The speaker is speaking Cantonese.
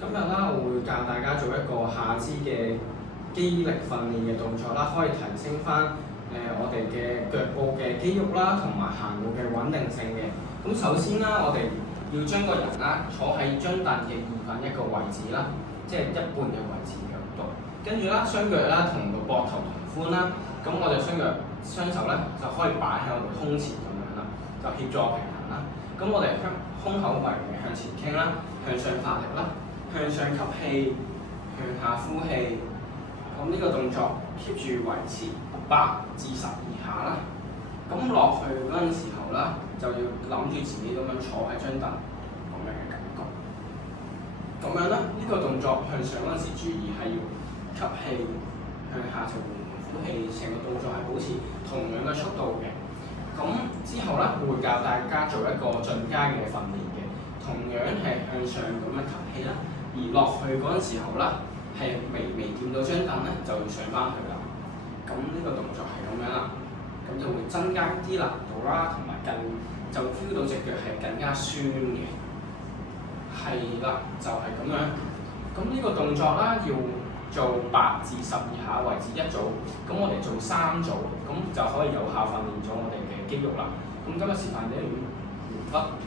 今日啦，我會教大家做一個下肢嘅肌力訓練嘅動作啦，可以提升翻我哋嘅腳部嘅肌肉啦，同埋行路嘅穩定性嘅。咁首先啦，我哋要將個人啦坐喺張凳嘅2/2個位置啦，即係一半嘅位置嘅度。跟住啦，雙腳啦同個膊頭同寬啦，咁我哋雙手咧就可以擺喺我哋胸前咁樣啦，就協助平衡啦。咁我哋胸口圍向前傾啦，向上發力啦。向上吸氣，向下呼氣。咁呢個動作 keep 住維持8至12下啦。咁落去嗰陣時候啦，就要諗住自己咁樣坐喺張凳咁樣嘅感覺。咁樣啦，呢個動作向上嗰陣時注意係要吸氣，向下就緩緩呼氣，成個動作係保持同樣嘅速度嘅。咁之後咧會教大家做一個進階嘅訓練嘅，同樣係向上咁樣吸氣啦。而落去嗰陣時候啦，係微微掂到張凳咧，就要上翻去啦。咁呢個動作係咁樣啦，咁就會增加啲難度啦，同埋就 feel 到隻腳係更加酸嘅。係啦，就係咁樣。咁呢個動作啦，要做8至12下為止一組。咁我哋做3組，咁就可以有效訓練咗我哋嘅肌肉啦。咁今日示範呢完畢。